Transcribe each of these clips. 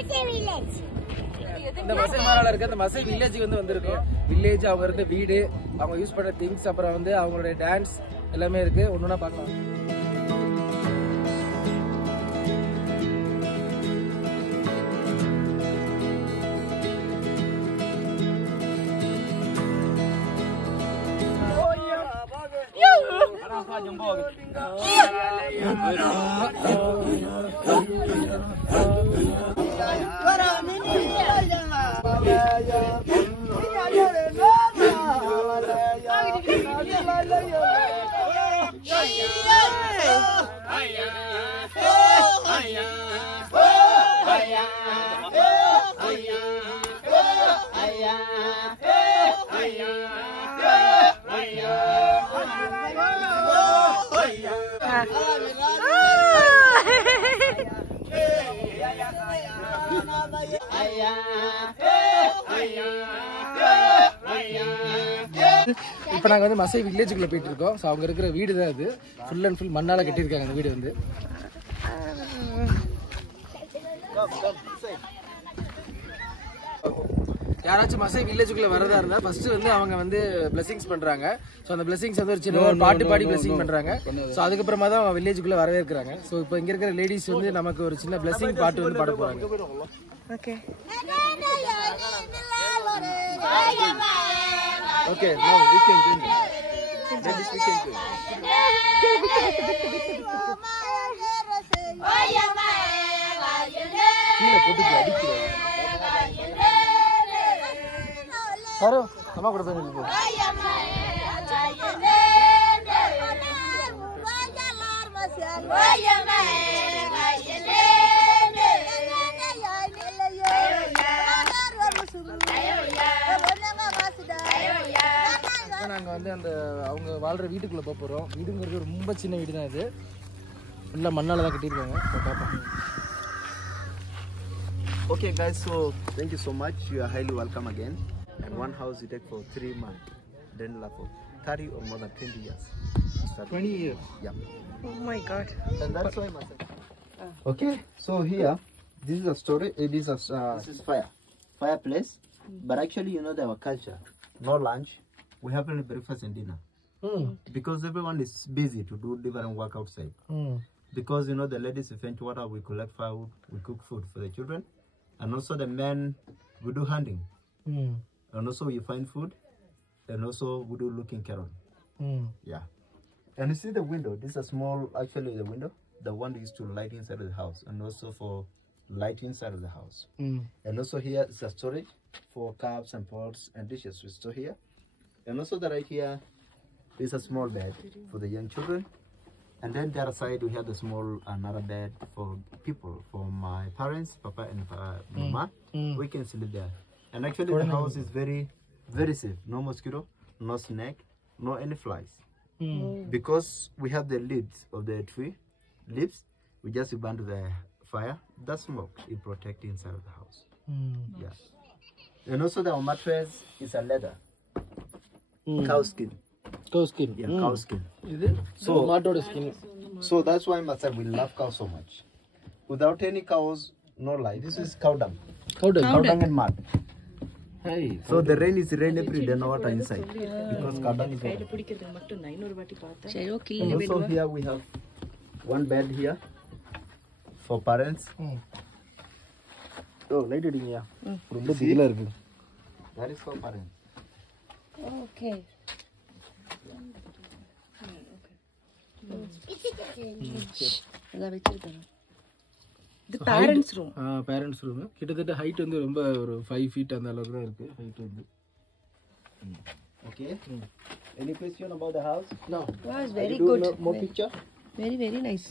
Masai village. இந்த மசை மாரால இருக்க அந்த மசை வில்லேஜ்க்கு வந்து வந்திருக்கோம். வில்லேஜ் அவங்க இருந்த வீடு, அவங்க யூஸ் பண்ண திங்ஸ், அப்புறம் வந்து அவங்களுடைய டான்ஸ் எல்லாமே இருக்கு. ஒண்ணுனா பார்க்கலாம். இப்ப நாங்க வந்து மசை வில்லேஜுக்குள்ள போயிட்டு இருக்கோம். சோ அவங்க இருக்கிற வீடு தான் இது. ஃபுல் அண்ட் ஃபுல் மண்ணால கட்டியிருக்காங்க அந்த வீடு வந்து. யாராச்சும் மசை வில்லேஜுக்குள்ள வரதா இருந்தா ஃபர்ஸ்ட் வந்து அவங்க வந்து பிளெஸிங்ஸ் பண்றாங்க. சோ அந்த பிளெஸிங்ஸ் வந்து ஒரு சின்ன பாட்டு பாடி பிளெஸிங் பண்றாங்க. சோ அதுக்கப்புறமா தான் அவங்க வில்லேஜுக்குள்ள வரவே இருக்காங்க. சோ இப்போ இங்க இருக்கிற லேடிஸ் வந்து நமக்கு ஒரு சின்ன பிளெஸிங் பாட்டு வந்து பாட போறாங்க. Okay. Okay, now we can do it. Ladies, we can do it. Tharun, come on, go. நாங்க வந்து அந்த அவங்க வாழ்ற வீட்டுக்குள்ள போக போறோம். வீடுங்கிறது ரொம்ப சின்ன வீடு தான் இது. ஃபுல்லா மண்ணால தான் கட்டியிருக்காங்க. பாப்போம். Okay guys, so thank you so much. You are highly welcome again. And one house you take for 3 months, then last for 30 or more than 20 years. 20 years. Yeah. Oh my god. And that's why Masai. Okay, so here, this is a story. This is fireplace. But actually, you know, our culture, no lunch. We have only breakfast and dinner. Because everyone is busy to do different work outside. Because, you know, the ladies fetch water, we collect firewood, we cook food for the children. And also the men, we do hunting. And also we find food. And also we do looking carol. Yeah. And you see the window, this is a small, actually the window, the one used to light inside of the house. And also for light inside of the house. And also here is a storage for cups and pots and dishes we store here. And also the right here is a small bed for the young children. And then the other side we have the small another bed for people, for my parents, papa and mama. We can sleep there. And actually the house is very, very safe. No mosquito, no snake, no any flies. Because we have the leaves of the tree, leaves, we just burn the fire. The smoke it protect inside of the house. Yeah. And also the mattress is a leather. Cow skin. Cow skin. Yeah, cow skin. Is it? So mattoda skin. So that's why Masai we love cows so much. Without any cows, no life. This is cow dung. Cow dung. Cow dung and mud. Hey. So the rain is rain every day, no water inside. Because cow dung is water. Also here we have one bed here for parents. Oh, light அடிங்க. ரொம்ப திகிலா இருக்கு. That is for parents. Okay. The parents room. Parents room. கிட்டத்தட்ட ஹைட் வந்து ரொம்ப ஒரு 5 feet அந்த அளவுக்கு தான் இருக்கு ஹைட் வந்து. Okay. Any question about the house? No. Wow, it's very good. More picture? Very, very nice.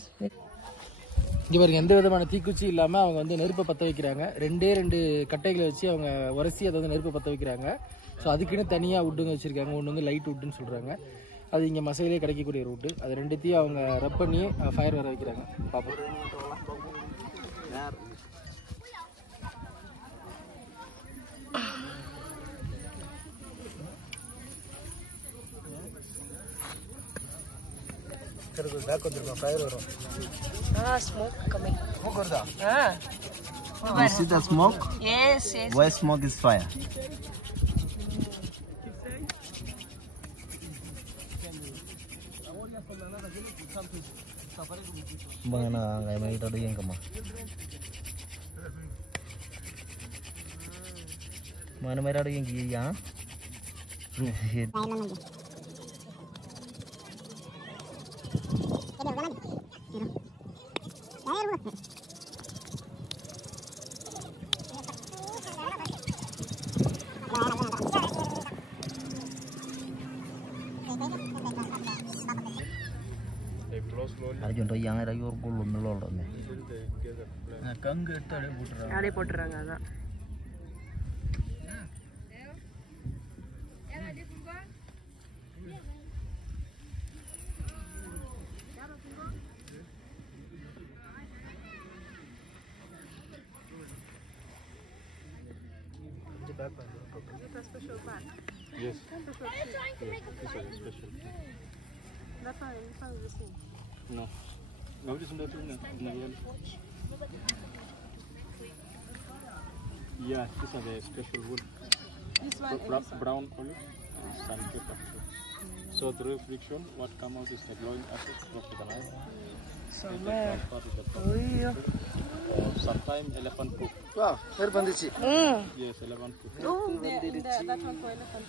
இங்க பாருங்க எந்த விதமான தீக்குச்சி இல்லாம அவங்க வந்து நெருப்பை பத்த வைக்கிறாங்க. ரெண்டு கட்டைகளை வச்சு அவங்க உரசி அதை வந்து நெருப்பை பத்த வைக்கிறாங்க. ஸோ அதுக்குன்னு தனியாக வுட்டுங்க வச்சிருக்காங்க. ஒன்று வந்து லைட் வுட்டுன்னு சொல்றாங்க. அது இங்கே மசையிலே கிடைக்கக்கூடிய ரூட்டு. அது ரெண்டுத்தையும் அவங்க ரப் பண்ணி ஃபயர் வர வைக்கிறாங்க. பார்ப்போம். பேக் வந்துருக்கோம். ஃபயர் வரும். Smoke coming. Smoke வருதா? You see the smoke? Yes, yes. Where smoke is fire. Mana ngai mai tadi yang kemana? Mana mai tadi yang kiri ya? Ada contoh yang ada yor gulung melol nih. Kangge tadi putra. Ada போட்டுறாங்க அதான். Yes. This is special. That's why it's the same. No. Nobody is not doing it. Yeah, these are the special wood. This one Brown color and sandpaper. So the reflection, what come out is the glowing aspect of the light. somewhere. Or sometimes elephant poop. Wow, neripu வந்துச்சு. Yes, elephant poop. Oh, that one for elephant.